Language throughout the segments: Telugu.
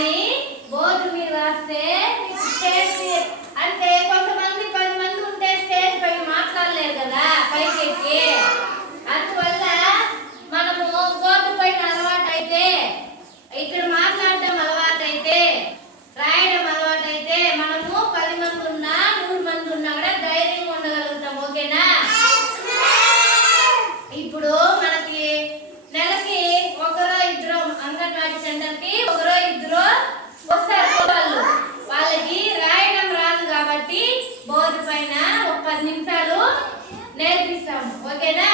అని బోర్డు మీద రాస్తే స్టేజ్ అంటే కొంతమంది పది మంది ఉంటే స్టేజ్ పైన మాట్లాడలేరు కదా పైకి నేర్పిస్తాము ఓకేనా?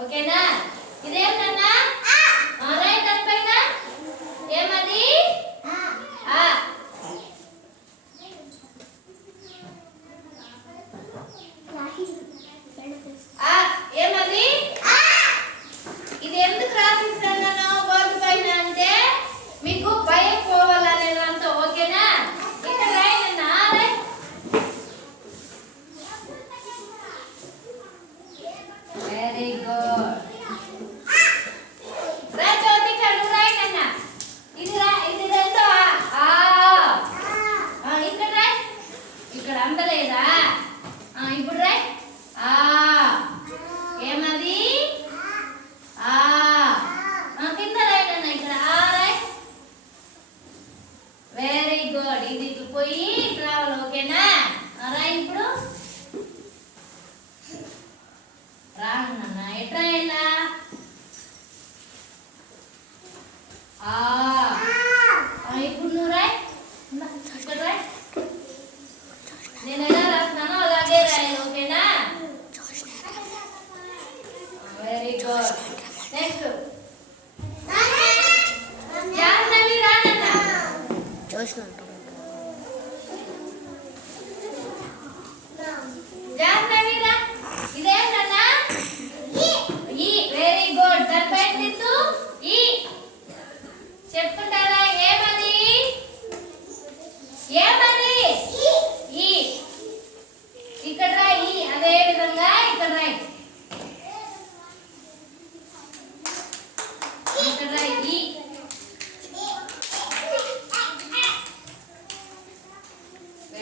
ஓகேனா இதே என்னன்னா ఇక్కడ అందలేదా? ఇప్పుడు రై. ఆ ఏమది? ఆ కింద రాయడన్న ఇక్కడ ఆ రై వెరీ గుడ్ ఇది పోయి రావాలి ఓకేనా రా ఇప్పుడు. రాంగ్ అన్న ఎట్రా ఎలా ఆ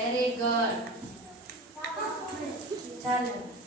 very good. Chalo.